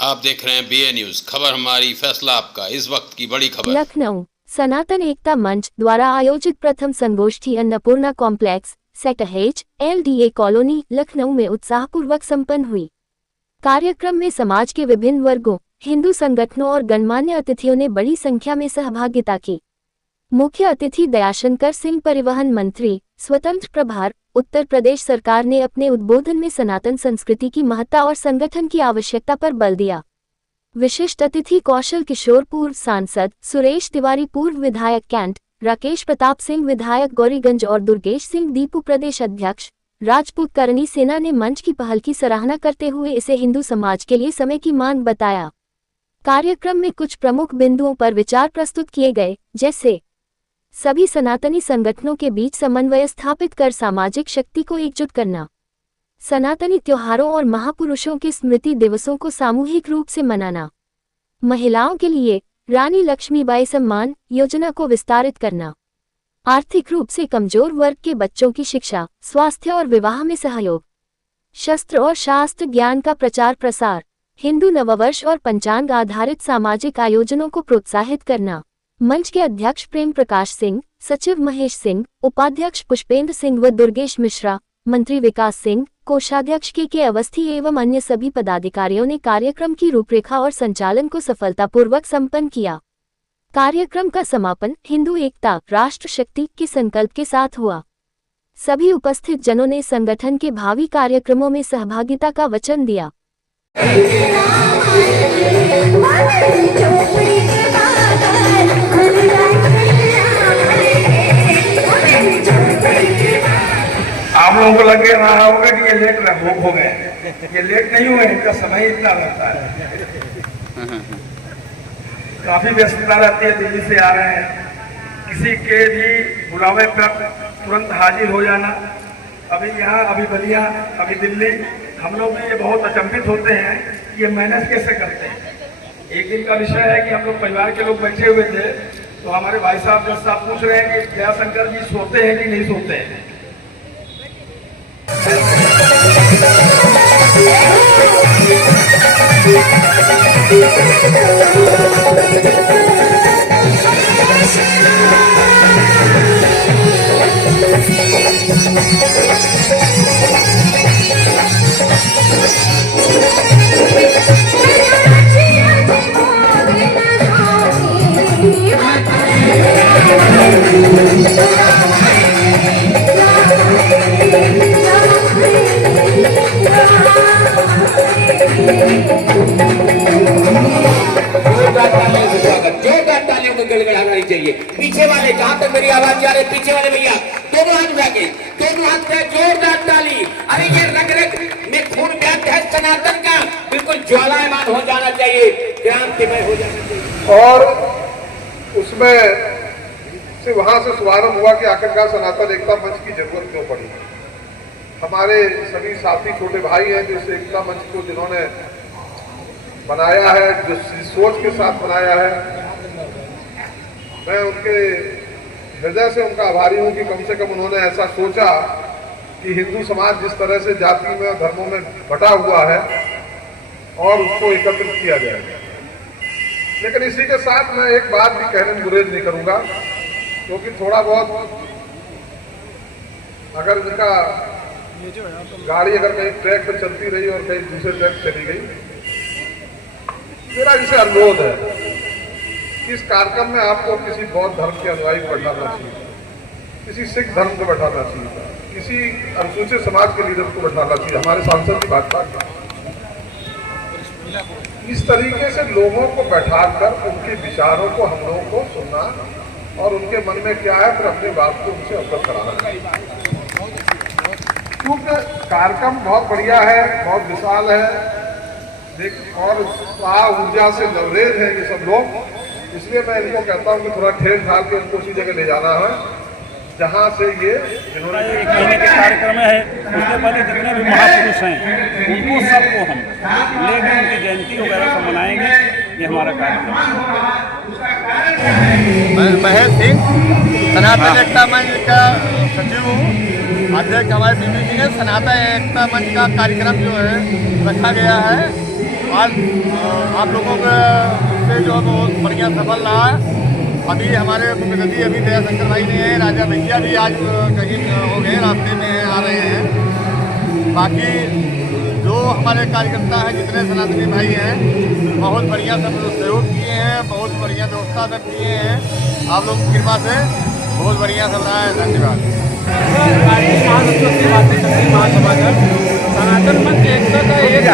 आप देख रहे हैं BA न्यूज, खबर हमारी फैसला आपका। इस वक्त की बड़ी खबर। लखनऊ सनातन एकता मंच द्वारा आयोजित प्रथम संगोष्ठी अन्नपूर्णा कॉम्प्लेक्स सेटहेज LDA कॉलोनी लखनऊ में उत्साहपूर्वक संपन्न हुई। कार्यक्रम में समाज के विभिन्न वर्गों, हिंदू संगठनों और गणमान्य अतिथियों ने बड़ी संख्या में सहभागिता की। मुख्य अतिथि दयाशंकर सिंह, परिवहन मंत्री, स्वतंत्र प्रभार, उत्तर प्रदेश सरकार ने अपने उद्बोधन में सनातन संस्कृति की महत्ता और संगठन की आवश्यकता पर बल दिया। विशिष्ट अतिथि कौशल किशोर, पूर्व सांसद, सुरेश तिवारी, पूर्व विधायक कैंट, राकेश प्रताप सिंह, विधायक गौरीगंज और दुर्गेश सिंह दीपू, प्रदेश अध्यक्ष, राजपूत करनी सेना ने मंच की पहल की सराहना करते हुए इसे हिंदू समाज के लिए समय की मांग बताया। कार्यक्रम में कुछ प्रमुख बिंदुओं पर विचार प्रस्तुत किए गए, जैसे सभी सनातनी संगठनों के बीच समन्वय स्थापित कर सामाजिक शक्ति को एकजुट करना, सनातनी त्योहारों और महापुरुषों के स्मृति दिवसों को सामूहिक रूप से मनाना, महिलाओं के लिए रानी लक्ष्मीबाई सम्मान योजना को विस्तारित करना, आर्थिक रूप से कमजोर वर्ग के बच्चों की शिक्षा, स्वास्थ्य और विवाह में सहयोग, शस्त्र और शास्त्र ज्ञान का प्रचार प्रसार, हिंदू नववर्ष और पंचांग आधारित सामाजिक आयोजनों को प्रोत्साहित करना। मंच के अध्यक्ष प्रेम प्रकाश सिंह, सचिव महेश सिंह, उपाध्यक्ष पुष्पेंद्र सिंह व दुर्गेश मिश्रा, मंत्री विकास सिंह, कोषाध्यक्ष के अवस्थी एवं अन्य सभी पदाधिकारियों ने कार्यक्रम की रूपरेखा और संचालन को सफलतापूर्वक संपन्न किया। कार्यक्रम का समापन हिंदू एकता, राष्ट्र शक्ति के संकल्प के साथ हुआ। सभी उपस्थित जनों ने संगठन के भावी कार्यक्रमों में सहभागिता का वचन दिया। आप लोगों को लग रहा होगा कि ये लेट हो गए। ये लेट नहीं हुए, इनका समय इतना लगता है। काफी व्यस्तता रहती है, दिल्ली से आ रहे हैं, किसी के भी बुलावे पर तुरंत हाजिर हो जाना। अभी यहाँ, अभी बलिया, अभी दिल्ली। हम लोग भी ये बहुत अचंभित होते हैं कि ये मैनेज कैसे करते हैं। एक दिन का विषय है कि हम लोग परिवार के लोग बैठे हुए थे, तो हमारे भाई साहब जज साहब पूछ रहे हैं कि दयाशंकर जी सोते हैं कि नहीं सोते हैं। चाहिए। पीछे वाले, जहां तक मेरी आवाज जा रही है, पीछे वाले भैया दोनों हाथ उठा के, दोनों हाथ से जोरदार ताली। अरे ये रग रग में खून बहता है सनातन का, बिल्कुल ज्वालायमान हो जाना चाहिए, क्रांतिमय हो जाना चाहिए। और उसमें से वहां से शुभारंभ हुआ कि आखिरकार सनातन एकता मंच की जरूरत क्यों पड़ी। हमारे सभी साथी छोटे भाई हैं जो इस एकता मंच को जिन्होंने बनाया है, जो सोच के साथ बनाया है, मैं उनके हृदय से उनका आभारी हूं कि कम से कम उन्होंने ऐसा सोचा कि हिंदू समाज जिस तरह से जाति में और धर्मों में बटा हुआ है और उसको एकत्रित किया जाए। लेकिन इसी के साथ मैं एक बात भी कहने में गुरेज नहीं करूंगा, क्योंकि थोड़ा बहुत अगर इनका गाड़ी अगर कहीं ट्रैक पर चलती रही और कहीं दूसरे ट्रैक चली गई, मेरा इसे अनुरोध है इस कार्यक्रम में आपको किसी बौद्ध धर्म के अनुयायी को बैठाना चाहिए, किसी सिख धर्म को बैठाना चाहिए, किसी अनुसूचित समाज के लीडर को बैठाना चाहिए। हमारे सांसद की बात इस तरीके से लोगों को बैठाकर उनके विचारों को, हम लोगों को सुनना और उनके मन में क्या है फिर अपने बात को उनसे अवगत कराना। क्योंकि कार्यक्रम बहुत बढ़िया है, बहुत विशाल है और ऊर्जा से लबरेज है ये सब लोग। इसलिए मैं इनको कहता हूँ कि थोड़ा ठेल ठाल के उनको उसी जगह ले जाना है जहाँ से ये जिन्होंने एक महीने के कार्यक्रम है। उसके पहले जितने भी महापुरुष हैं उनको सबको हम लेकर उनकी जयंती वगैरह को मनाएंगे। ये हमारा कार्यक्रम मैं महेश सिंह, सनातन एकता मंच का सचिव हूँ। अध्यक्ष हमारे बीबी जी ने सनातन एकता मंच का कार्यक्रम जो है रखा गया है आज आप लोगों का उससे जो बहुत बढ़िया सफल रहा है। अभी हमारे मुख्यमंत्री अभी दया शंकर भाई ने हैं, राजा भैया भी आज कहीं हो गए, रास्ते में आ रहे हैं। बाकी जो हमारे कार्यकर्ता हैं, जितने सनातनी भाई हैं, बहुत बढ़िया सब सहयोग किए हैं, बहुत बढ़िया व्यवस्था सब किए हैं। आप लोग की कृपा से बहुत बढ़िया सब रहा है। धन्यवाद। सनातन मंच एकता का एक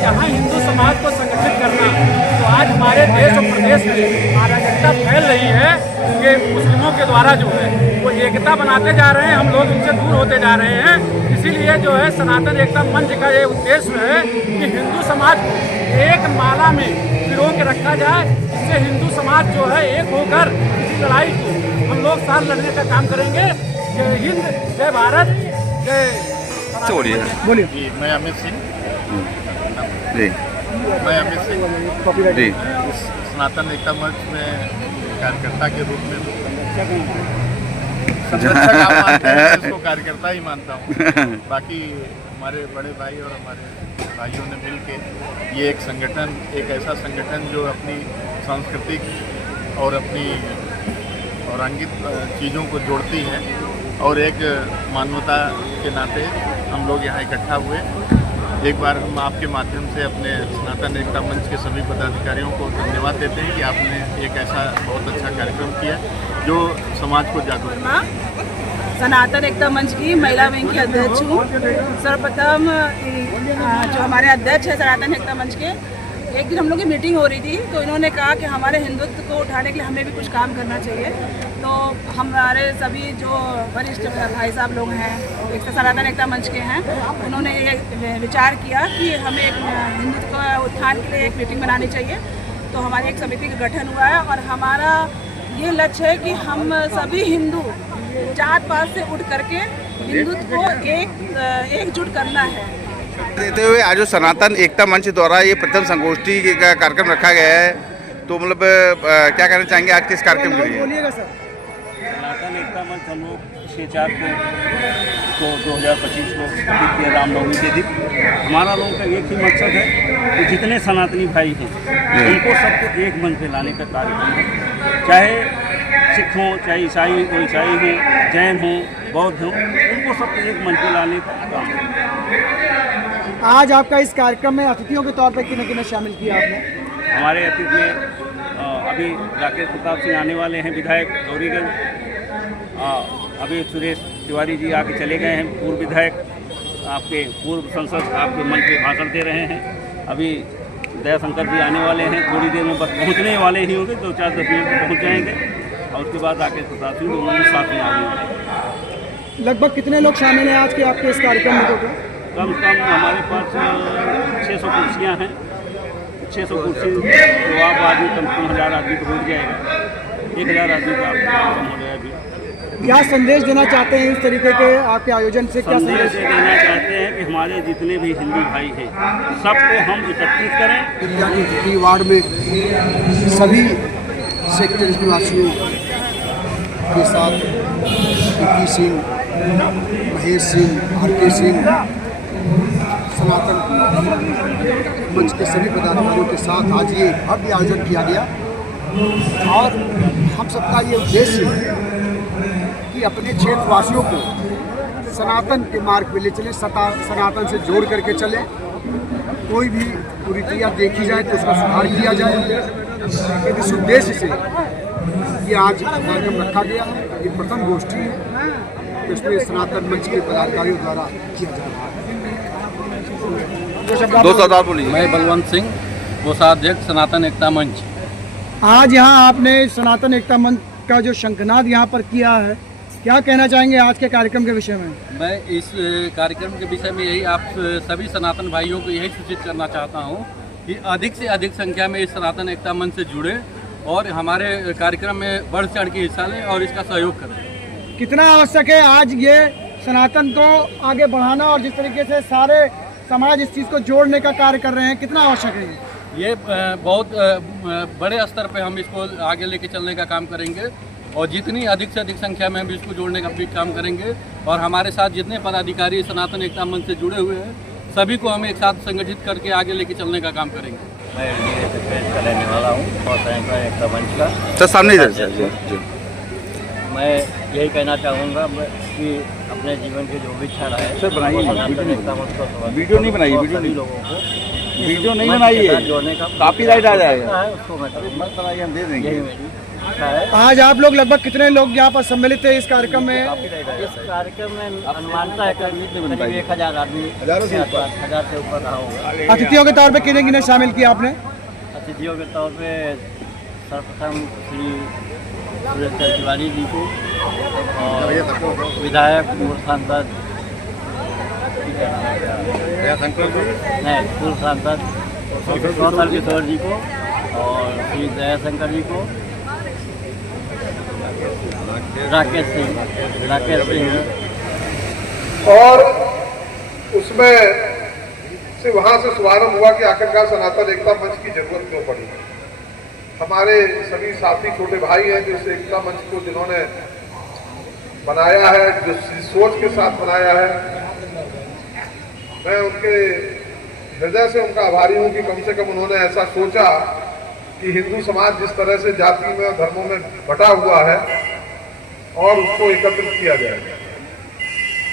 यहाँ हिंदू समाज को संगठित करना। तो आज हमारे देश और प्रदेश में अराजकता फैल रही है कि मुस्लिमों के द्वारा जो है वो एकता बनाते जा रहे हैं, हम लोग उनसे दूर होते जा रहे हैं। इसीलिए जो है सनातन एकता मंच का ये उद्देश्य है कि हिंदू समाज को एक माला में पिरो के रखा जाए, जिससे हिंदू समाज जो है एक होकर इस लड़ाई को हम लोग साथ लड़ने का काम करेंगे। जय हिंद, जय भारत, जय। बोलिए जी, मैं अमित सिंह जी इस सनातन एकता मंच में कार्यकर्ता के रूप में संरक्षक आप मानते हैं, मैं इसको कार्यकर्ता ही मानता हूँ। बाकी हमारे बड़े भाई और हमारे भाइयों ने मिल के ये एक संगठन, एक ऐसा संगठन जो अपनी सांस्कृतिक और अपनी औरांगिक चीज़ों को जोड़ती है, और एक मानवता के नाते हम लोग यहाँ इकट्ठा हुए। एक बार हम आपके माध्यम से अपने सनातन एकता मंच के सभी पदाधिकारियों को धन्यवाद देते हैं कि आपने एक ऐसा बहुत अच्छा कार्यक्रम किया जो समाज को जागरूक। सनातन एकता मंच की महिला विंग की अध्यक्ष हूँ। सर्वप्रथम जो हमारे अध्यक्ष है सनातन एकता मंच के, एक दिन हम लोग की मीटिंग हो रही थी, तो इन्होंने कहा कि हमारे हिंदुत्व को उठाने के लिए हमें भी कुछ काम करना चाहिए। तो हमारे सभी जो वरिष्ठ भाई साहब लोग हैं, एक तो सनातन एकता मंच के हैं, उन्होंने ये विचार किया कि हमें एक हिंदुत्व का उत्थान के लिए एक मीटिंग बनानी चाहिए। तो हमारी एक समिति का गठन हुआ है और हमारा ये लक्ष्य है कि हम सभी हिंदू जात पात से उठ करके हिंदुत्व को एकजुट करना है। देते हुए आज जो सनातन एकता मंच द्वारा ये प्रथम संगोष्ठी का कार्यक्रम रखा गया है, तो मतलब क्या कहना चाहेंगे आज के इस कार्यक्रम के लिए? सनातन एकता मंच हम लोग 6/4 को 2025 को स्थापित किया, रामनवमी के दिन। हमारा लोगों का एक ही मकसद है कि जितने सनातनी भाई हैं उनको सबको एक मंच पे लाने का कार्यक्रम है। चाहे सिख हों, चाहे ईसाई हों, जैन हों, बौद्ध हों, उनको सबको एक मंच पे लाने का काम है। आज आपका इस कार्यक्रम में अतिथियों के तौर पर किन्हें शामिल किया आपने? हमारे अतिथि में अभी राकेश प्रताप सिंह आने वाले हैं, विधायक गौरीगंज। अभी सुरेश तिवारी जी आके चले गए हैं, पूर्व विधायक, आपके पूर्व संसद आपके मंच पे भाषण दे रहे हैं। अभी दयाशंकर जी आने वाले हैं, थोड़ी देर में बस पहुंचने वाले ही होंगे, 2-4-10 मिनट में पहुंच जाएंगे। और उसके बाद राकेश प्रताप सिंह दोनों में साथ में आने वाले हैं। लगभग कितने लोग शामिल हैं आज के आपके इस कार्यक्रम में? कम से कम हमारे पास 600 कुर्सियाँ हैं। 600 कुर्सी तो आप आदमी कम से कम 1000 आदमी को हो जाएगा। 1000 आदमी का कम हो गया अभी। क्या संदेश देना चाहते हैं इस तरीके के आपके आयोजन से? क्या संदेश देना चाहते हैं कि हमारे जितने भी हिंदू भाई हैं सबको हम एकत्रित करें। जितनी वार्ड में सभी सेक्टर निवासियों के साथ पी सिंह, महेश सिंह, आर.के. सिंह, सनातन मंच के सभी पदाधिकारियों के साथ आज ये भव्य आयोजन किया गया। और हम सबका ये उद्देश्य है कि अपने क्षेत्रवासियों को सनातन के मार्ग पे ले चले, सनातन से जोड़ करके चले। कोई भी कुरीतियाँ देखी जाए तो उसका सुधार किया जाए। इस उद्देश्य से ये आज कार्यक्रम रखा गया है। ये प्रथम गोष्ठी है, तो इसमें सनातन मंच के पदाधिकारियों द्वारा किया जा रहा है। मैं बलवंत सिंह, कोषाध्यक्ष सनातन एकता मंच। आज यहाँ आपने सनातन एकता मंच का जो शंखनाद यहाँ पर किया है, क्या कहना चाहेंगे आज के कार्यक्रम के विषय में? मैं इस कार्यक्रम के विषय में यही आप सभी सनातन भाइयों को यही सूचित करना चाहता हूँ कि अधिक से अधिक संख्या में इस सनातन एकता मंच से जुड़े और हमारे कार्यक्रम में बढ़ चढ़ के हिस्सा लें और इसका सहयोग करें। कितना आवश्यक है आज ये सनातन को आगे बढ़ाना, और जिस तरीके से सारे समाज इस चीज़ को जोड़ने का कार्य कर रहे हैं, कितना आवश्यक है ये? बहुत बड़े स्तर पे हम इसको आगे लेके चलने का काम करेंगे और जितनी अधिक से अधिक संख्या में हम इसको जोड़ने का भी काम करेंगे। और हमारे साथ जितने पदाधिकारी सनातन एकता मंच से जुड़े हुए हैं सभी को हम एक साथ संगठित करके आगे लेके चलने का काम करेंगे। मैं एलडीए का रहने वाला हूँ और स्वयं एकता मंच का। सर सामने इधर जी। मैं यही कहना चाहूँगा कि अपने जीवन के जो भी क्षण है सर बनाइए, वीडियो नहीं बनाइए, वीडियो नहीं बनाइए, जोड़ने का कॉपीराइट आ जाएगा। उसको मैं करूँगा, बनाइए, हम दे देंगे। यही मेरी इच्छा है। आज आप लोग लगभग कितने लोग यहाँ पर सम्मिलित थे इस कार्यक्रम में? इस कार्यक्रम में अनुमानता है करीब 1000 आदमी, 1000 से ऊपर रहा होगा। अतिथियों के तौर पे किन्हें किन्हें शामिल किया आपने? अतिथियों के तौर पे सर्वप्रथम श्री सुरेश तिवारी जी को और विधायक पूर्व सांसद पूर्व सांसद कौशल किशोर जी को और श्री दयाशंकर जी को, राकेश सिंह और उसमें से वहाँ से शुभारंभ हुआ कि आखिरकार सनातन एकता मंच की जरूरत क्यों पड़ी। हमारे सभी साथी छोटे भाई हैं जो इस एकता मंच को जिन्होंने बनाया है, जो सोच के साथ बनाया है, मैं उनके हृदय से उनका आभारी हूँ कि कम से कम उन्होंने ऐसा सोचा कि हिंदू समाज जिस तरह से जाति में और धर्मों में बटा हुआ है और उसको एकत्रित किया जाए।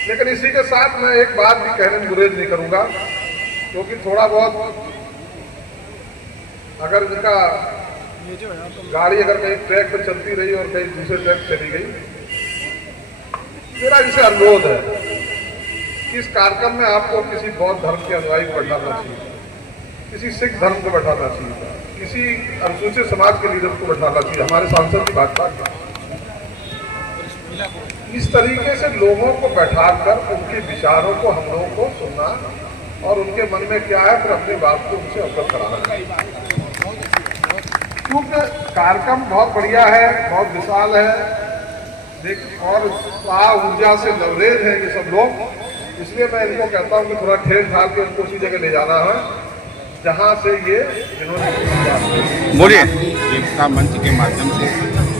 लेकिन इसी के साथ मैं एक बात भी कहने में गुरेज नहीं करूंगा, क्योंकि थोड़ा बहुत अगर इनका गाड़ी अगर कहीं ट्रैक पर चलती रही और कहीं दूसरे ट्रैक चली गई, मेरा इसे अनुरोध है कि इस कार्यक्रम में आपको किसी बौद्ध धर्म के अनुयायी को बैठाना चाहिए, किसी सिख धर्म को बैठाना चाहिए, किसी अनुसूचित समाज के लीडर को बैठाना चाहिए। हमारे सांसद की बात इस तरीके से लोगों को बैठाकर उनके विचारों को हम लोगों को सुनना और उनके मन में क्या है फिर अपनी बात को उनसे अवगत कराना। क्योंकि कार्यक्रम बहुत बढ़िया है, बहुत विशाल है, और ऊर्जा से लवरेज है ये सब लोग, इसलिए मैं इनको कहता हूँ कि थोड़ा ठेल ठाल के उनको उसी जगह ले जाना है जहाँ से ये जिन्होंने बोलिए एकता मंच के माध्यम से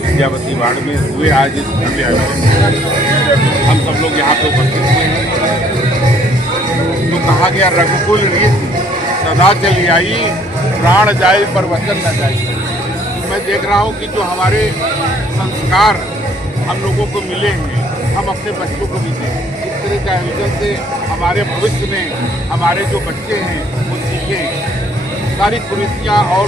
विद्यावती वार्ड में हुए आज इस भव्य आयोजन हम सब लोग यहाँ पे उपस्थित हुए हैं। तो कहा गया रघुकुल रीत सदा चली आई, प्राण जाए पर वचन न जाए। मैं देख रहा हूँ कि जो हमारे संस्कार हम लोगों को मिले हैं, हम अपने बच्चों को भी दें। इस तरह के आयोजन से हमारे भविष्य में हमारे जो बच्चे हैं वो सीखें। सारी कुरीतियाँ और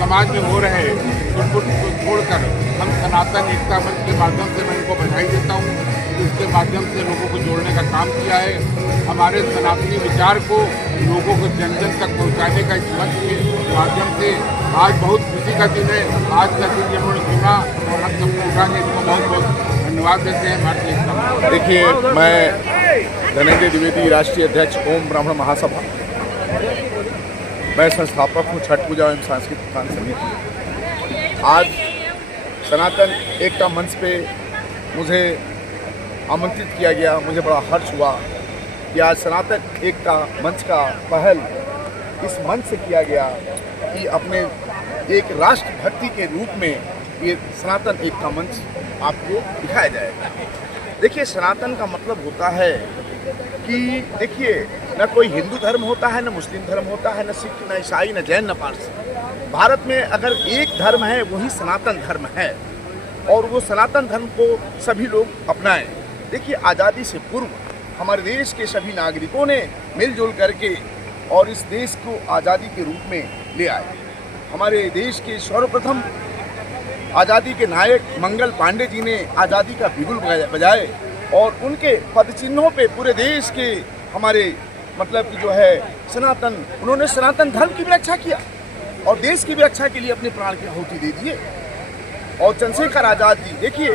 समाज में हो रहे उनको छोड़कर हम सनातन एकता मंच के माध्यम से मैं इनको बधाई देता हूँ। इसके माध्यम से लोगों को जोड़ने का काम किया है। हमारे सनातनी विचार को लोगों को जन जन तक पहुँचाने का इस मंच के माध्यम से आज बहुत खुशी का दिन है। आज का दिन जिन्होंने चुना और हम सबको उठा के इनको बहुत बहुत धन्यवाद देते हैं। भारतीय एकता। देखिए, मैं धनंजय द्विवेदी, राष्ट्रीय अध्यक्ष ओम ब्राह्मण महासभा, मैं संस्थापक हूँ छठ पूजा एवं सांस्कृतिक उत्थान समिति। आज सनातन एकता मंच पे मुझे आमंत्रित किया गया, मुझे बड़ा हर्ष हुआ कि आज सनातन एकता मंच का पहल इस मंच से किया गया कि अपने एक राष्ट्रभक्ति के रूप में ये सनातन एकता मंच आपको दिखाया जाएगा। देखिए, सनातन का मतलब होता है कि देखिए, न कोई हिंदू धर्म होता है, न मुस्लिम धर्म होता है, न सिख, न ईसाई, न जैन, न पारसी। भारत में अगर एक धर्म है वही सनातन धर्म है और वो सनातन धर्म को सभी लोग अपनाएं। देखिए, आज़ादी से पूर्व हमारे देश के सभी नागरिकों ने मिलजुल करके और इस देश को आज़ादी के रूप में ले आए। हमारे देश के सर्वप्रथम आज़ादी के नायक मंगल पांडे जी ने आज़ादी का बिगुल बजाए और उनके पदचिन्हों पे पूरे देश के हमारे मतलब कि जो है सनातन, उन्होंने सनातन धर्म की भी रक्षा किया और देश की भी रक्षा के लिए अपने प्राण की आहुति दे दिए। और चंद्रशेखर आज़ाद जी, देखिए,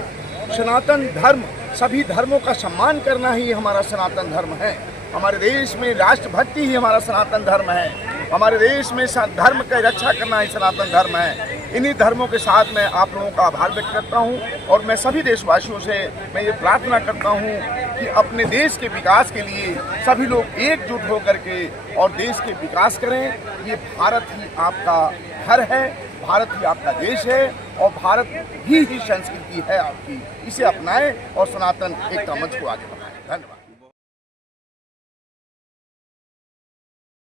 सनातन धर्म, सभी धर्मों का सम्मान करना ही हमारा सनातन धर्म है। हमारे देश में राष्ट्रभक्ति ही हमारा सनातन धर्म है। हमारे देश में धर्म की रक्षा करना ही सनातन धर्म है। इन्हीं धर्मों के साथ मैं आप लोगों का आभार व्यक्त करता हूं और मैं सभी देशवासियों से मैं ये प्रार्थना करता हूं कि अपने देश के विकास के लिए सभी लोग एकजुट होकर के और देश के विकास करें। ये भारत ही आपका घर है, भारत ही आपका देश है और भारत ही संस्कृति है आपकी। इसे अपनाएं और सनातन एकता मंच को आगे बढ़ाएं। धन्यवाद।